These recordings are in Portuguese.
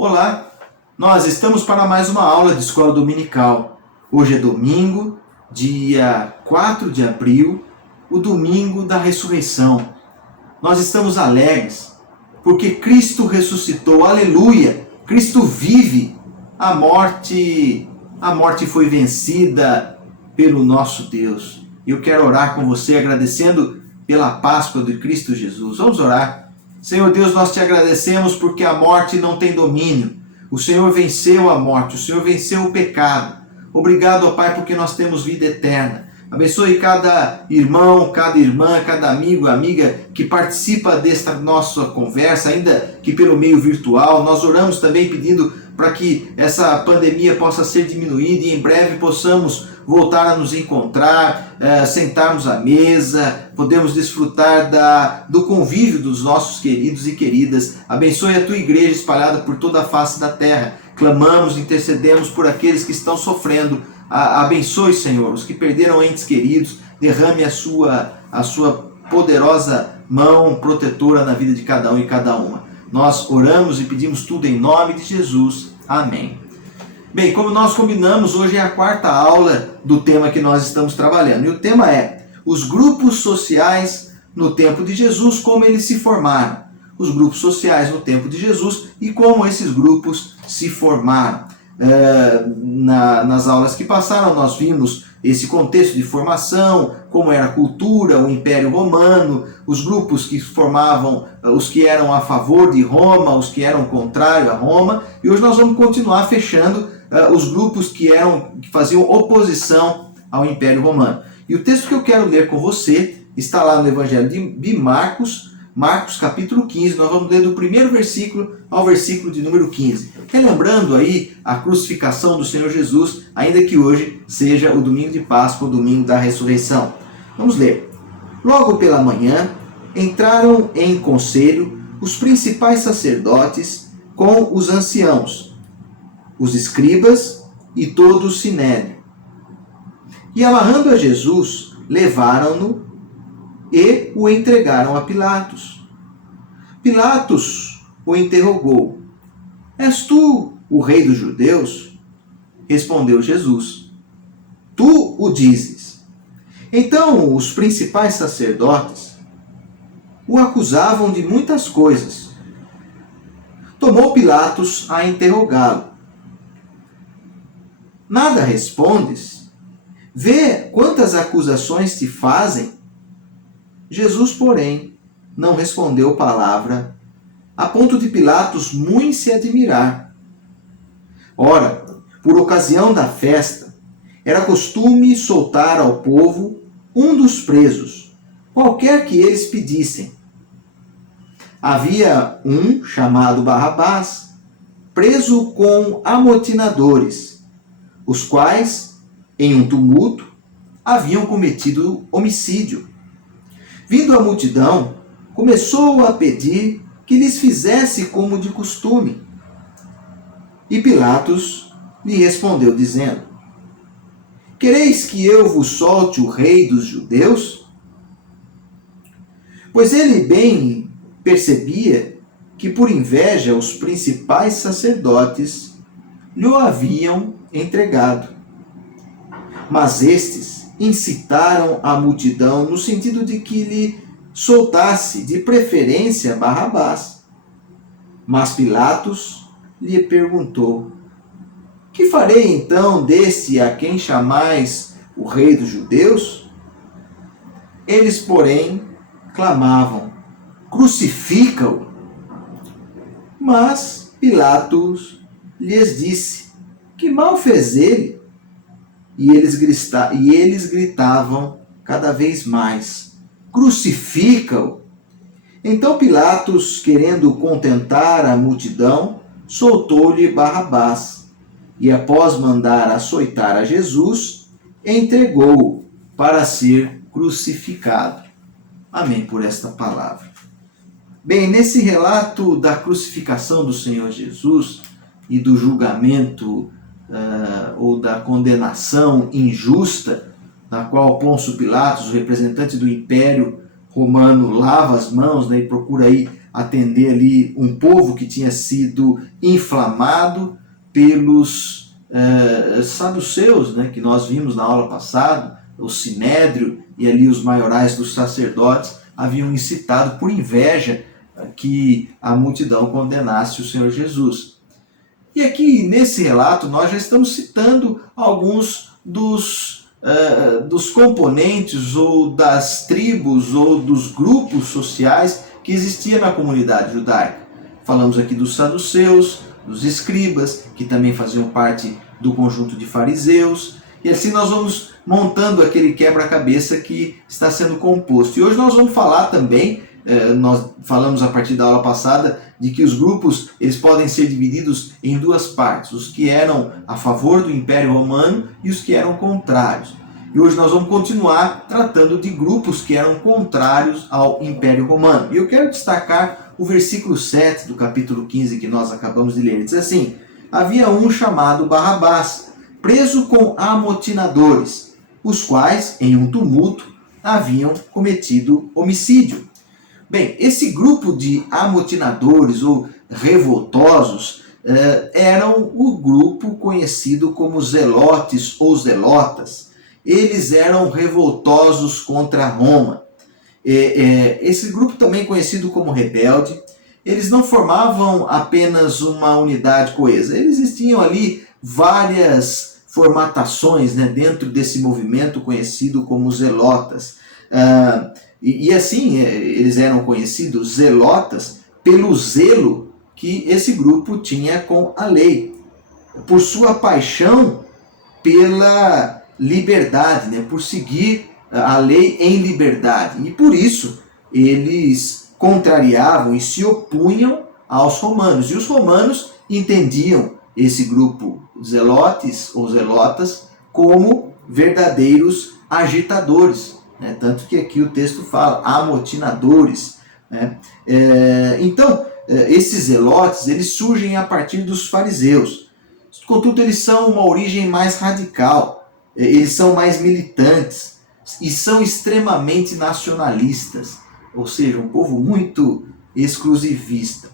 Olá, nós estamos para mais uma aula de escola dominical. Hoje é domingo, dia 4 de abril, o domingo da ressurreição. Nós estamos alegres porque Cristo ressuscitou, aleluia! Cristo vive, a morte foi vencida pelo nosso Deus. Eu quero orar com você agradecendo pela Páscoa de Cristo Jesus. Vamos orar. Senhor Deus, nós te agradecemos porque a morte não tem domínio. O Senhor venceu a morte, o Senhor venceu o pecado. Obrigado, ó Pai, porque nós temos vida eterna. Abençoe cada irmão, cada irmã, cada amigo, amiga que participa desta nossa conversa, ainda que pelo meio virtual. Nós oramos também pedindo para que essa pandemia possa ser diminuída e em breve possamos voltar a nos encontrar, sentarmos à mesa, podemos desfrutar do convívio dos nossos queridos e queridas. Abençoe a tua igreja espalhada por toda a face da terra. Clamamos, intercedemos por aqueles que estão sofrendo. Abençoe, Senhor, os que perderam entes queridos. Derrame a sua poderosa mão protetora na vida de cada um e cada uma. Nós oramos e pedimos tudo em nome de Jesus. Amém. Bem, como nós combinamos, hoje é a quarta aula do tema que nós estamos trabalhando. E o tema é os grupos sociais no tempo de Jesus, como eles se formaram. Os grupos sociais no tempo de Jesus e como esses grupos se formaram. Nas aulas que passaram, nós vimos esse contexto de formação, como era a cultura, o Império Romano, os grupos que formavam, os que eram a favor de Roma, os que eram contrários a Roma, e hoje nós vamos continuar fechando os grupos que faziam oposição ao Império Romano. E o texto que eu quero ler com você está lá no Evangelho de Marcos, capítulo 15, nós vamos ler do primeiro versículo ao versículo de número 15. Relembrando aí a crucificação do Senhor Jesus, ainda que hoje seja o domingo de Páscoa, o domingo da ressurreição. Vamos ler. Logo pela manhã, entraram em conselho os principais sacerdotes com os anciãos, os escribas e todo o sinédrio. E amarrando a Jesus, levaram-no e o entregaram a Pilatos. Pilatos o interrogou: És tu o rei dos judeus? Respondeu Jesus: Tu o dizes. Então os principais sacerdotes o acusavam de muitas coisas. Tomou Pilatos a interrogá-lo: Nada respondes? Vê quantas acusações te fazem. Jesus, porém, não respondeu palavra, a ponto de Pilatos muito se admirar. Ora, por ocasião da festa, era costume soltar ao povo um dos presos, qualquer que eles pedissem. Havia um chamado Barrabás, preso com amotinadores, os quais, em um tumulto, haviam cometido homicídio. Vindo a multidão, começou a pedir que lhes fizesse como de costume. E Pilatos lhe respondeu, dizendo: Quereis que eu vos solte o rei dos judeus? Pois ele bem percebia que por inveja os principais sacerdotes lhe o haviam entregado. Mas estes incitaram a multidão no sentido de que lhe soltasse de preferência Barrabás. Mas Pilatos lhe perguntou: Que farei então deste a quem chamais o rei dos judeus? Eles, porém, clamavam: Crucifica-o! Mas Pilatos lhes disse: Que mal fez ele? E eles gritavam cada vez mais: Crucifica-o! Então Pilatos, querendo contentar a multidão, soltou-lhe Barrabás, e após mandar açoitar a Jesus, entregou-o para ser crucificado. Amém por esta palavra. Bem, nesse relato da crucificação do Senhor Jesus e do julgamento ou da condenação injusta, na qual Pôncio Pilatos, o representante do Império romano lava as mãos, né, e procura aí atender ali um povo que tinha sido inflamado pelos saduceus, né, que nós vimos na aula passada, o sinédrio e ali os maiorais dos sacerdotes haviam incitado por inveja que a multidão condenasse o Senhor Jesus. E aqui nesse relato nós já estamos citando alguns dos componentes ou das tribos ou dos grupos sociais que existiam na comunidade judaica. Falamos aqui dos saduceus, dos escribas, que também faziam parte do conjunto de fariseus, e assim nós vamos montando aquele quebra-cabeça que está sendo composto. E hoje nós vamos falar também, nós falamos a partir da aula passada, de que os grupos eles podem ser divididos em duas partes, os que eram a favor do Império Romano e os que eram contrários. E hoje nós vamos continuar tratando de grupos que eram contrários ao Império Romano. E eu quero destacar o versículo 7 do capítulo 15 que nós acabamos de ler. Ele diz assim: havia um chamado Barrabás, preso com amotinadores, os quais, em um tumulto, haviam cometido homicídio. Bem, esse grupo de amotinadores ou revoltosos eram o grupo conhecido como zelotes ou zelotas. Eles eram revoltosos contra Roma. Esse grupo também conhecido como rebelde, eles não formavam apenas uma unidade coesa. Eles tinham ali várias formatações, né, dentro desse movimento conhecido como zelotas. E assim, eles eram conhecidos zelotas pelo zelo que esse grupo tinha com a lei, por sua paixão pela liberdade, né, por seguir a lei em liberdade. E por isso eles contrariavam e se opunham aos romanos. E os romanos entendiam esse grupo zelotes ou zelotas como verdadeiros agitadores. Tanto que aqui o texto fala amotinadores. Então, esses zelotes eles surgem a partir dos fariseus. Contudo, eles são uma origem mais radical, eles são mais militantes e são extremamente nacionalistas, ou seja, um povo muito exclusivista.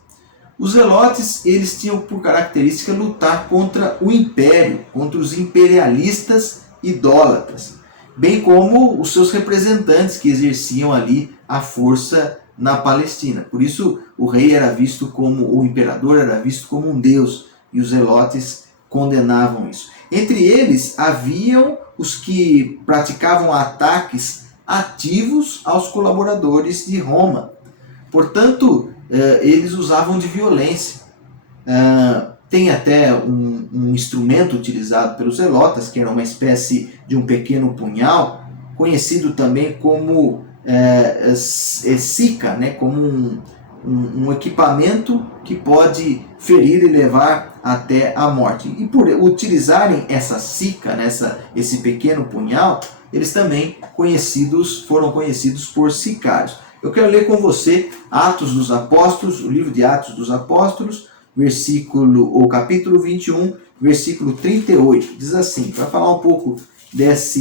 Os zelotes eles tinham por característica lutar contra o império, contra os imperialistas idólatras, bem como os seus representantes que exerciam ali a força na Palestina. Por isso o rei era visto como, o imperador era visto como um deus, e os zelotes condenavam isso. Entre eles haviam os que praticavam ataques ativos aos colaboradores de Roma. Portanto, eles usavam de violência. Tem até um instrumento utilizado pelos zelotas, que era uma espécie de um pequeno punhal, conhecido também como sica, né? Como um equipamento que pode ferir e levar até a morte. E por utilizarem essa sica, esse pequeno punhal, eles também foram conhecidos por sicários. Eu quero ler com você Atos dos Apóstolos, o livro de Atos dos Apóstolos, capítulo 21, versículo 38. Diz assim, para falar um pouco dessa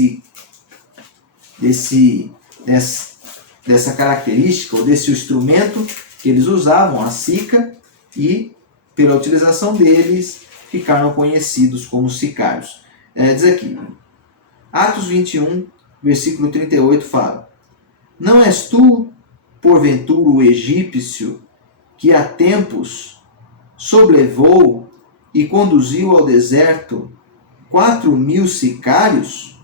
característica, ou desse instrumento que eles usavam, a sica, e pela utilização deles ficaram conhecidos como sicários. Diz aqui, Atos 21, versículo 38 fala: não és tu, porventura, o egípcio que há tempos sobrevoo e conduziu ao deserto 4.000 sicários?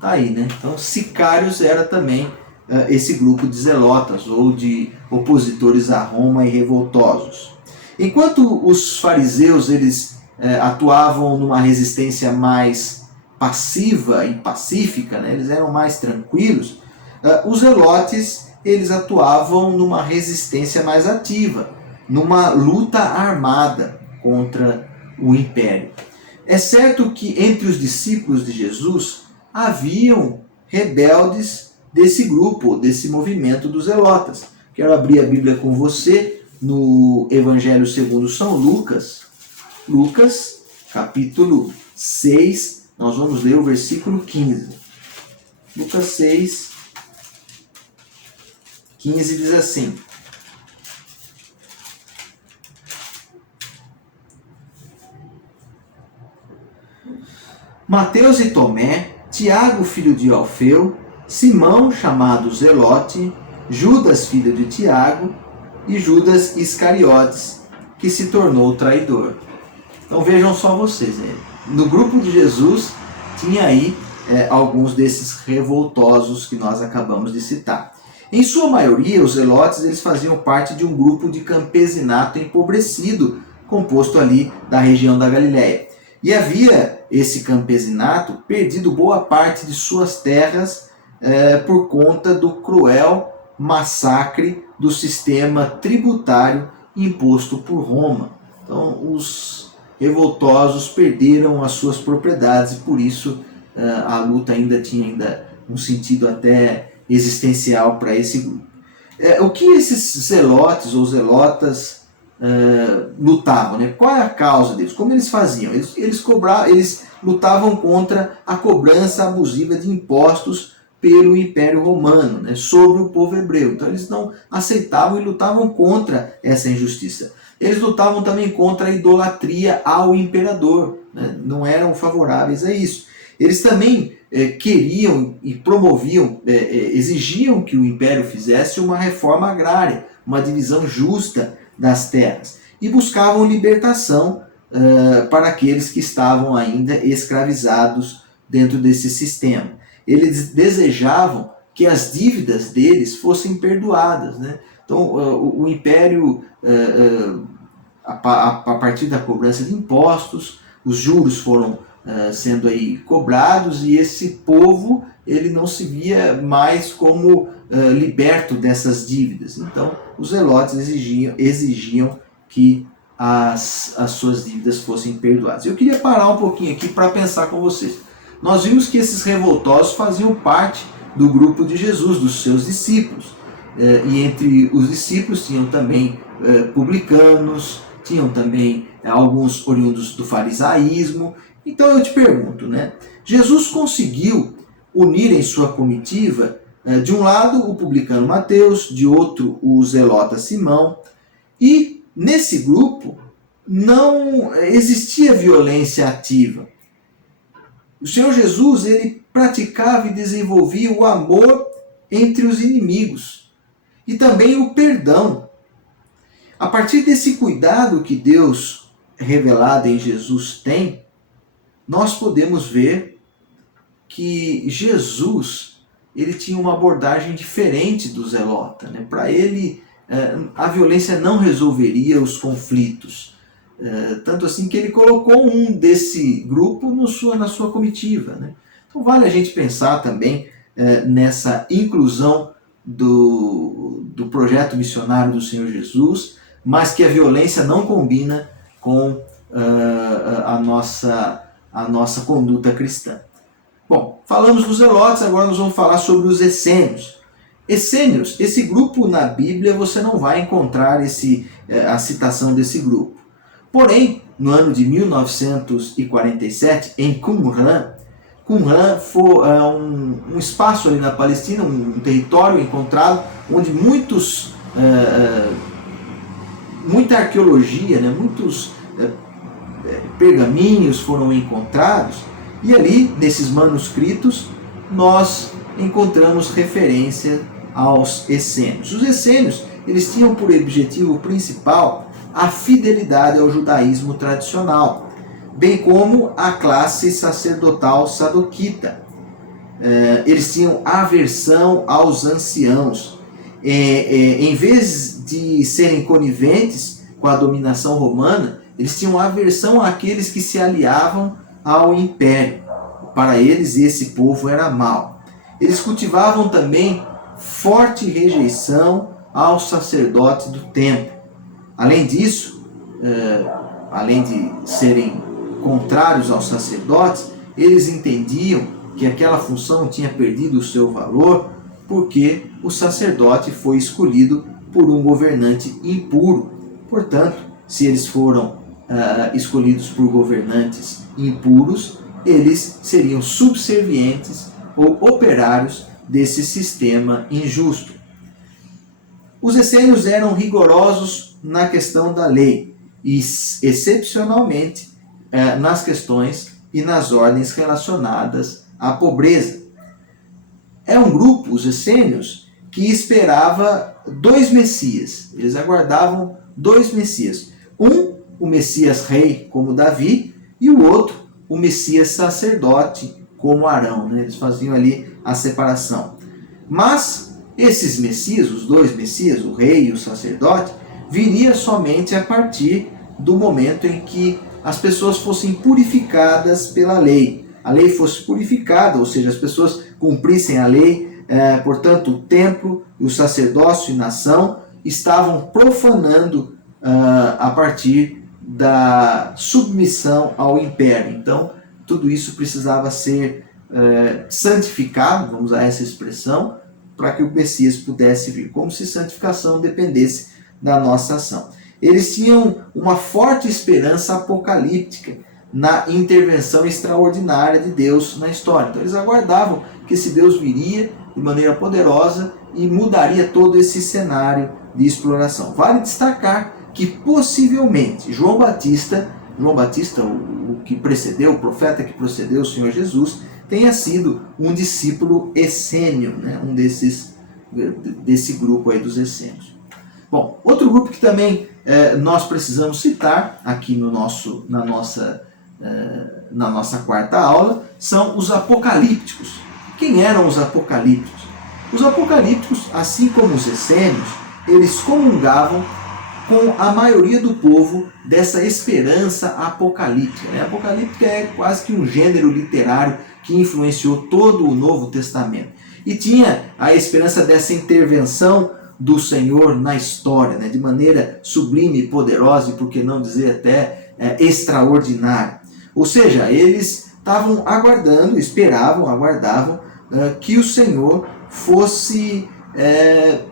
Tá aí, né? Então, sicários era também esse grupo de zelotas ou de opositores a Roma e revoltosos. Enquanto os fariseus eles atuavam numa resistência mais passiva e pacífica, né? Eles eram mais tranquilos, os zelotes eles atuavam numa resistência mais ativa, numa luta armada contra o império. É certo que entre os discípulos de Jesus haviam rebeldes desse grupo, desse movimento dos zelotas. Quero abrir a Bíblia com você no Evangelho segundo São Lucas, capítulo 6, nós vamos ler o versículo 15. Lucas 6, 15 diz assim: Mateus e Tomé, Tiago, filho de Alfeu, Simão, chamado Zelote, Judas, filho de Tiago, e Judas Iscariotes, que se tornou traidor. Então vejam só vocês, no grupo de Jesus tinha aí alguns desses revoltosos que nós acabamos de citar. Em sua maioria, os zelotes eles faziam parte de um grupo de campesinato empobrecido, composto ali da região da Galiléia. E havia esse campesinato perdido boa parte de suas terras por conta do cruel massacre do sistema tributário imposto por Roma. Então, os revoltosos perderam as suas propriedades e por isso a luta ainda tinha um sentido até existencial para esse grupo. O que esses zelotes ou zelotas lutavam, né? Qual é a causa deles? Como eles faziam? Eles lutavam contra a cobrança abusiva de impostos pelo Império Romano, né, sobre o povo hebreu. Então eles não aceitavam e lutavam contra essa injustiça. Eles lutavam também contra a idolatria ao imperador, né? Não eram favoráveis a isso. Eles também queriam e promoviam, exigiam que o império fizesse uma reforma agrária, uma divisão justa das terras, e buscavam libertação para aqueles que estavam ainda escravizados dentro desse sistema. Eles desejavam que as dívidas deles fossem perdoadas, né? Então o império, a partir da cobrança de impostos, os juros foram sendo aí cobrados e esse povo ele não se via mais como liberto dessas dívidas. Então os zelotes exigiam que as suas dívidas fossem perdoadas. Eu queria parar um pouquinho aqui para pensar com vocês. Nós vimos que esses revoltosos faziam parte do grupo de Jesus, dos seus discípulos. E entre os discípulos tinham também publicanos, tinham também alguns oriundos do farisaísmo. Então eu te pergunto, né? Jesus conseguiu unir em sua comitiva, de um lado o publicano Mateus, de outro o zelota Simão, e nesse grupo não existia violência ativa. O Senhor Jesus ele praticava e desenvolvia o amor entre os inimigos e também o perdão. A partir desse cuidado que Deus, revelado em Jesus, tem, nós podemos ver que Jesus ele tinha uma abordagem diferente do zelota, né? Para ele, a violência não resolveria os conflitos. Tanto assim que ele colocou um desse grupo na sua comitiva, né? Então vale a gente pensar também nessa inclusão do projeto missionário do Senhor Jesus, mas que a violência não combina com a nossa conduta cristã. Bom, falamos dos zelotes, agora nós vamos falar sobre os essênios. Essênios, esse grupo na Bíblia você não vai encontrar a citação desse grupo. Porém, no ano de 1947, em Qumran foi um espaço ali na Palestina, um território encontrado onde muita arqueologia, né, muitos pergaminhos foram encontrados, e ali, nesses manuscritos, nós encontramos referência aos essênios. Os essênios, eles tinham por objetivo principal a fidelidade ao judaísmo tradicional, bem como a classe sacerdotal sadoquita. Eles tinham aversão aos anciãos. Em vez de serem coniventes com a dominação romana, eles tinham aversão àqueles que se aliavam ao império. Para eles, esse povo era mau. Eles cultivavam também forte rejeição aos sacerdotes do templo. Além disso, além de serem contrários aos sacerdotes, eles entendiam que aquela função tinha perdido o seu valor porque o sacerdote foi escolhido por um governante impuro. Portanto, se eles foram escolhidos por governantes impuros, eles seriam subservientes ou operários desse sistema injusto. Os essênios eram rigorosos na questão da lei e, excepcionalmente, nas questões e nas ordens relacionadas à pobreza. É um grupo, os essênios, que esperava dois Messias. Eles aguardavam dois Messias. Um, o Messias rei, como Davi, e o outro, o Messias sacerdote, como Arão. Eles faziam ali a separação. Mas esses Messias, os dois Messias, o rei e o sacerdote, viria somente a partir do momento em que as pessoas fossem purificadas pela lei. A lei fosse purificada, ou seja, as pessoas cumprissem a lei, portanto, o templo, o sacerdócio e nação estavam profanando a partir da submissão ao império. Então, tudo isso precisava ser santificado, vamos usar essa expressão, para que o Messias pudesse vir, como se santificação dependesse da nossa ação. Eles tinham uma forte esperança apocalíptica na intervenção extraordinária de Deus na história. Então eles aguardavam que esse Deus viria de maneira poderosa e mudaria todo esse cenário de exploração. Vale destacar que possivelmente João Batista, o que precedeu, o profeta que precedeu o Senhor Jesus, tenha sido um discípulo essênio, um desse grupo aí dos essênios. Bom, outro grupo que também nós precisamos citar aqui na nossa quarta aula são os apocalípticos. Quem eram os apocalípticos? Os apocalípticos, assim como os essênios, eles comungavam com a maioria do povo dessa esperança apocalíptica. Apocalíptica é quase que um gênero literário que influenciou todo o Novo Testamento. E tinha a esperança dessa intervenção do Senhor na história, de maneira sublime, poderosa e, por que não dizer até, extraordinária. Ou seja, eles estavam aguardando, aguardavam que o Senhor fosse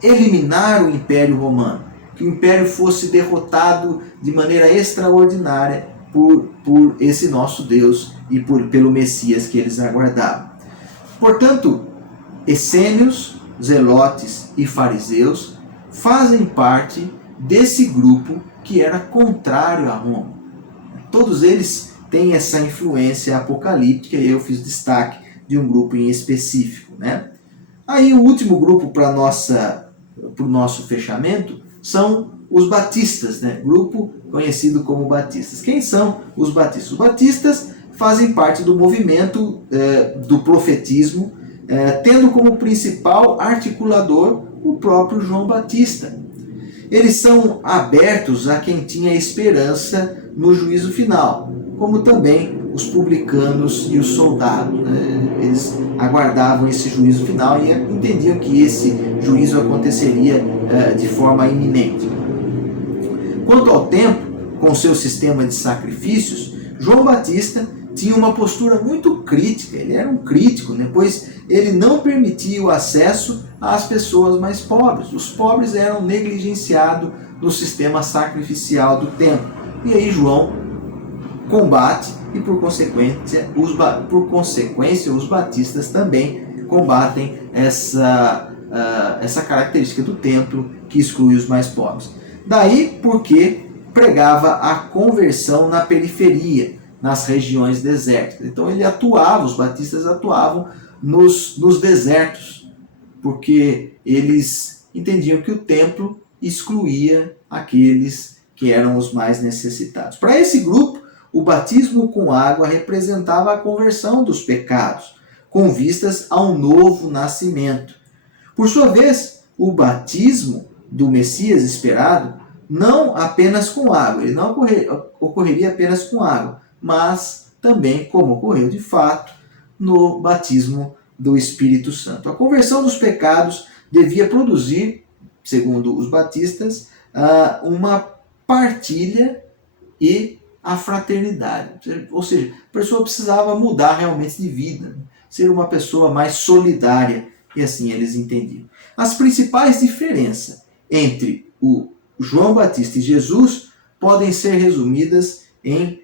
eliminar o Império Romano, que o Império fosse derrotado de maneira extraordinária por esse nosso Deus e pelo Messias que eles aguardavam. Portanto, essênios, zelotes e fariseus fazem parte desse grupo que era contrário a Roma. Todos eles têm essa influência apocalíptica e eu fiz destaque de um grupo em específico. Aí o último grupo para o nosso fechamento são os batistas, grupo conhecido como batistas. Quem são os batistas? Os batistas fazem parte do movimento do profetismo, tendo como principal articulador o próprio João Batista. Eles são abertos a quem tinha esperança no juízo final, como também os publicanos e os soldados. Eles aguardavam esse juízo final e entendiam que esse juízo aconteceria de forma iminente. Quanto ao templo, com seu sistema de sacrifícios, João Batista tinha uma postura muito crítica. Ele era um crítico, pois ele não permitia o acesso às pessoas mais pobres. Os pobres eram negligenciados no sistema sacrificial do templo. E aí João combate e, por consequência, os batistas também combatem essa característica do templo que exclui os mais pobres. Daí porque pregava a conversão na periferia, nas regiões desérticas. Então os batistas atuavam nos desertos, porque eles entendiam que o templo excluía aqueles que eram os mais necessitados. Para esse grupo, o batismo com água representava a conversão dos pecados, com vistas a um novo nascimento. Por sua vez, o batismo do Messias esperado não apenas com água, ele não ocorreria apenas com água, mas também, como ocorreu de fato, no batismo do Espírito Santo. A conversão dos pecados devia produzir, segundo os batistas, uma partilha e a fraternidade. Ou seja, a pessoa precisava mudar realmente de vida, ser uma pessoa mais solidária, e assim eles entendiam. As principais diferenças entre o João Batista e Jesus podem ser resumidas em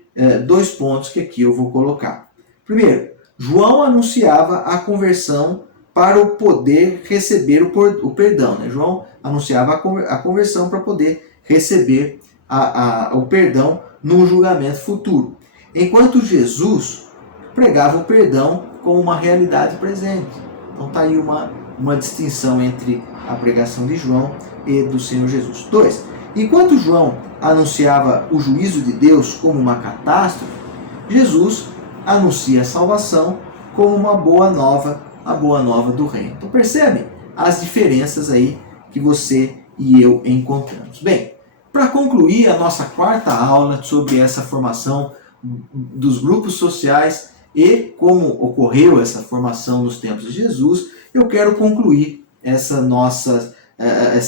2 pontos que aqui eu vou colocar. Primeiro, João anunciava a conversão para o poder receber o perdão. Né? João anunciava a conversão para poder receber o perdão num julgamento futuro. Enquanto Jesus pregava o perdão como uma realidade presente. Então está aí uma distinção entre a pregação de João e do Senhor Jesus. 2. Enquanto João anunciava o juízo de Deus como uma catástrofe, Jesus anuncia a salvação como uma boa nova, a boa nova do reino. Então percebe as diferenças aí que você e eu encontramos. Bem, para concluir a nossa quarta aula sobre essa formação dos grupos sociais e como ocorreu essa formação nos tempos de Jesus, eu quero concluir esse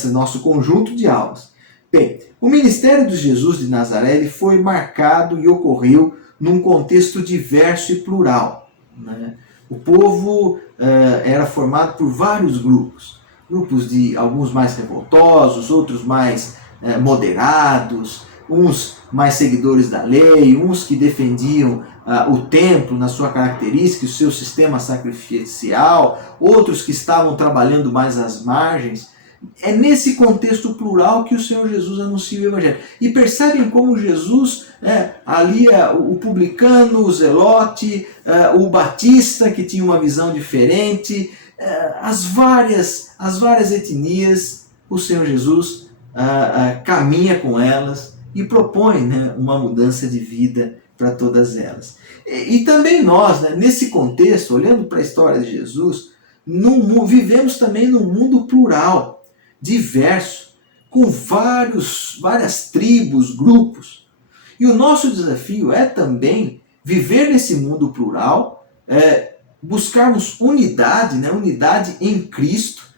nosso conjunto de aulas. Bem, o ministério de Jesus de Nazaré ele foi marcado e ocorreu num contexto diverso e plural. Né? O povo era formado por vários grupos de alguns mais revoltosos, outros mais moderados, uns mais seguidores da lei, uns que defendiam o templo na sua característica, o seu sistema sacrificial, outros que estavam trabalhando mais às margens. É nesse contexto plural que o Senhor Jesus anuncia o Evangelho. E percebem como Jesus alia o publicano, o zelote, o batista, que tinha uma visão diferente, as várias etnias, o Senhor Jesus caminha com elas e propõe, né, uma mudança de vida para todas elas. E também nós, né, nesse contexto, olhando para a história de Jesus, vivemos também num mundo plural, diverso, com várias tribos, grupos. E o nosso desafio é também viver nesse mundo plural, buscarmos unidade, né, unidade em Cristo,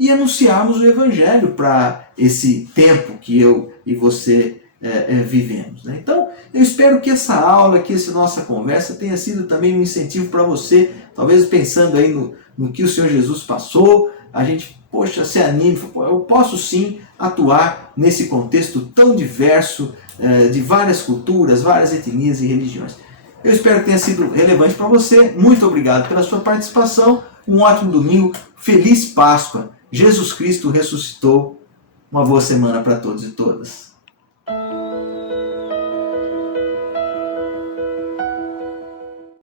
e anunciarmos o Evangelho para esse tempo que eu e você vivemos. Né? Então, eu espero que essa aula, que essa nossa conversa tenha sido também um incentivo para você, talvez pensando aí no que o Senhor Jesus passou, a gente, se anime, eu posso sim atuar nesse contexto tão diverso, de várias culturas, várias etnias e religiões. Eu espero que tenha sido relevante para você. Muito obrigado pela sua participação. Um ótimo domingo. Feliz Páscoa. Jesus Cristo ressuscitou. Uma boa semana para todos e todas.